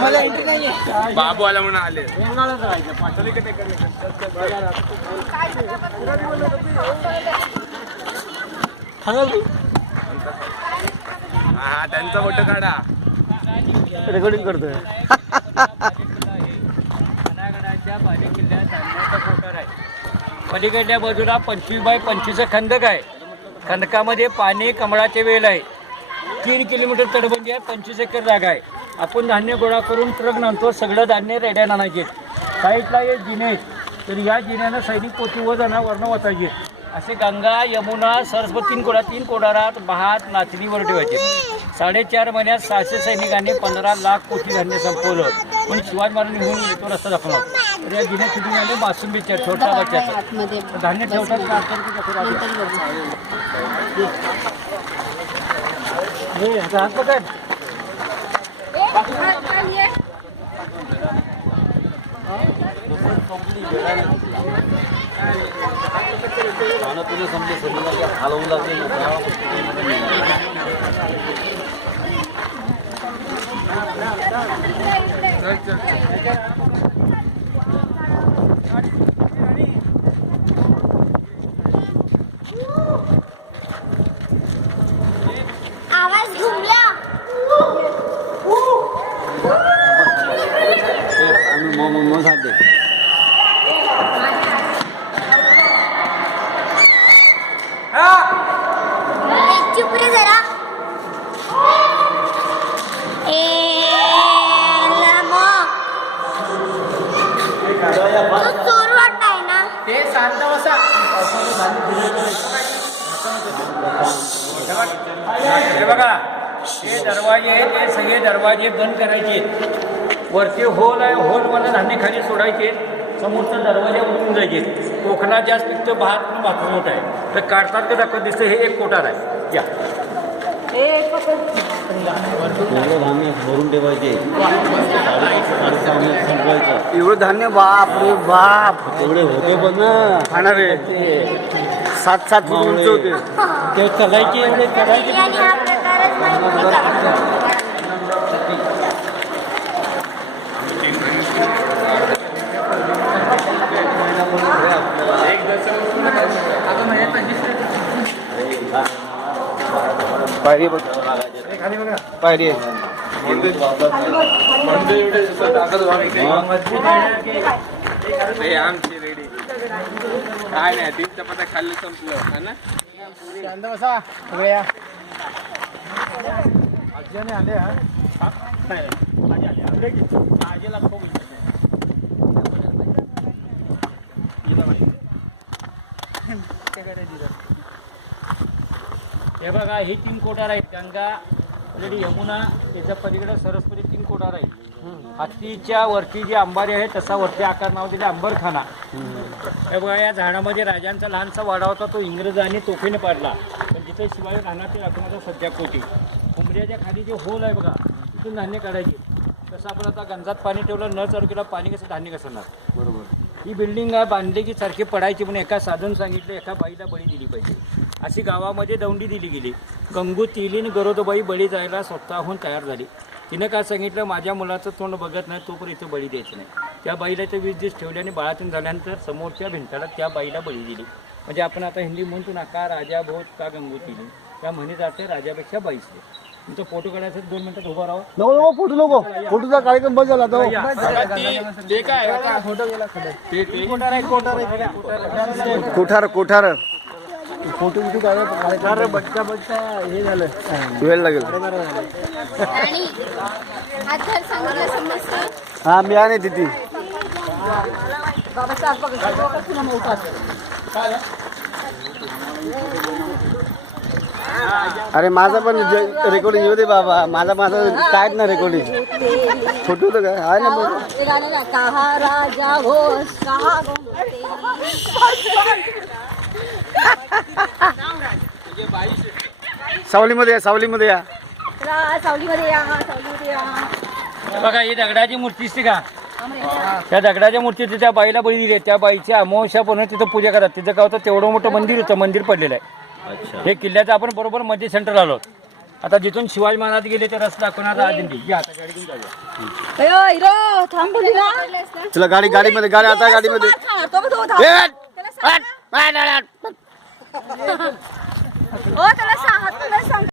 मला एंट्री नाहीये. बाबू आला म्हणून आले. हा त्यांचा फोटो काढा. रेकॉर्डिंग करतोय. पलीकडल्या बाजूला 25x25 खंदक आहे. खंदकामध्ये पाणी कमळाचे वेल आहे. 3 किलोमीटर तटबंदी आहे. 25 एकर जागा आहे. आपण धान्य गोळा करून ट्रक आणतो. सगळं धान्य रेड्या आणायचे. साईडला एक जिने आहेत. तर या जिन्यानं सैनिक पोती वजन वर्ण वाचायचे. असे गंगा यमुना सरस्वती 3 कोडारात भात नाचणीवर ठेवायचे. 4.5 महिन्यात 600 सैनिकांनी 15 लाख कोटी धान्य संपवलं. पण शिवाजी महाराज निघून तो रस्ता दाखवला. तर या जिन्या छुटीमध्ये मासूमीच्या छोट्या बच्च्याचं धान्य ठेवतात. हात पकड. तुझे समजे शरीराला हलवू लागते ना. आवाज घुमला. आम्ही मो साधे. चुप रे जरा. चोर वाटताय ना. ते शांत बसा. हे बघा, हे दरवाजे आहेत. हे सगळे दरवाजे बंद करायचे. वरती होल आहे. होलमध्ये धान्य खाली सोडायचे. समोरचा दरवाजा उघडून जायचे. कोकणात जास्त पिकतं. भात मोठं आहे. तर काढतात का दाखवत दिसतं. हे एक कोठार आहे. या धान्य भरून ठेवायचे. एवढं धान्य बाप रे बाप. तेवढे होते पण ना खाणार आहे. 7-7 फूट उंच होते. ते चलायचे. एवढे चढायचे. आणि हा प्रकारच पायरी बघ. पायरी आहे. आमची रेडी काय नाही. 3 चपात्या खाल्लं संपलं हा ना. शांत बसा सगळ्या. आज्याने आले. हे बघा, हे 3 कोठार आहेत. गंगा पलीकडे यमुना, त्याच्या पलीकडे सरस्वती 3 कोठार आहेत. हत्तीच्या वरती जी अंबारी आहे तसा वरती आकार नाव दिले अंबरखाना. हे बघा, या झाडामध्ये राजांचा लहानसा वाडा होता. तो इंग्रजांनी तोफेने पाडला. पण तिथे शिवाय राहण्याचे राखण्याचा सध्या कोटी. उमऱ्याच्या खाली जे होल आहे बघा, तिथून धान्य काढायचे. तसं आपण आता गंजात पाणी ठेवलं, न चालू केलं, पाणी कसं धान्य कसणार. बरोबर. ही बिल्डिंग आहे बांधली की सारखी पडायची. म्हणून एका साधून सांगितलं एका बाईला बळी दिली पाहिजे. अशी गावामध्ये दौंडी दिली गेली. गंगू तिलीन गरोदबाई बळी जायला स्वतःहून तयार झाली. तिनं काय सांगितलं, माझ्या मुलाचं तोंड बघत नाही तोपर्यंत इथं बळी द्यायचं नाही. त्या बाईला ते 20 दिवस ठेवले आणि बाळातून झाल्यानंतर समोरच्या भिंताला त्या बाईला बळी दिली. म्हणजे आपण आता हिंदी म्हणतो ना, का राजा भोज का गंगू तिली. त्या म्हणी जाते राजापेक्षा बाईचे. तुमचा फोटो काढायचा 2 मिनिटात उभा राहा. नको फोटो नको. फोटोचा कार्यक्रम बंद झाला तो. कोठार कोठार फोटो बिटो काढायला बच्चा हे झालं. वेळ लागेल. आणि आधार सांगितलं समजतं. हा मी आहे तिथे. अरे माझा पण रेकॉर्डिंग येऊ दे बाबा. माझा काय ना रेकॉर्डिंग. फोटो होतं का आहे ना. कहा राजा घोष कहा सावलीमध्ये या. सावलीमध्ये या. सावलीमध्ये या. बघा, ही दगडाची मूर्ती असते का. त्या दगडाच्या मूर्तीची त्या बाईला बळी दिली. त्या बाईची अमावस्या पण तिथं पूजा करतात. तिथं काय होतं, तेवढं मोठं मंदिर होतं. मंदिर पडलेलं आहे. हे किल्ल्याचं आपण बरोबर मध्ये सेंटर आलो. आता जिथून शिवाजी महाराज गेले ते रस्ता दाखवणार राजदिंडी या आता गाडी घेऊन जाऊया. अयो हिरो थांब बोली ना चला गाडीमध्ये गाडी आता गाडीमध्ये तो बघ, तो थांब. ए, हट, त्याला सांग हट, हट, हट, हट. ना. ओ त्याला सांग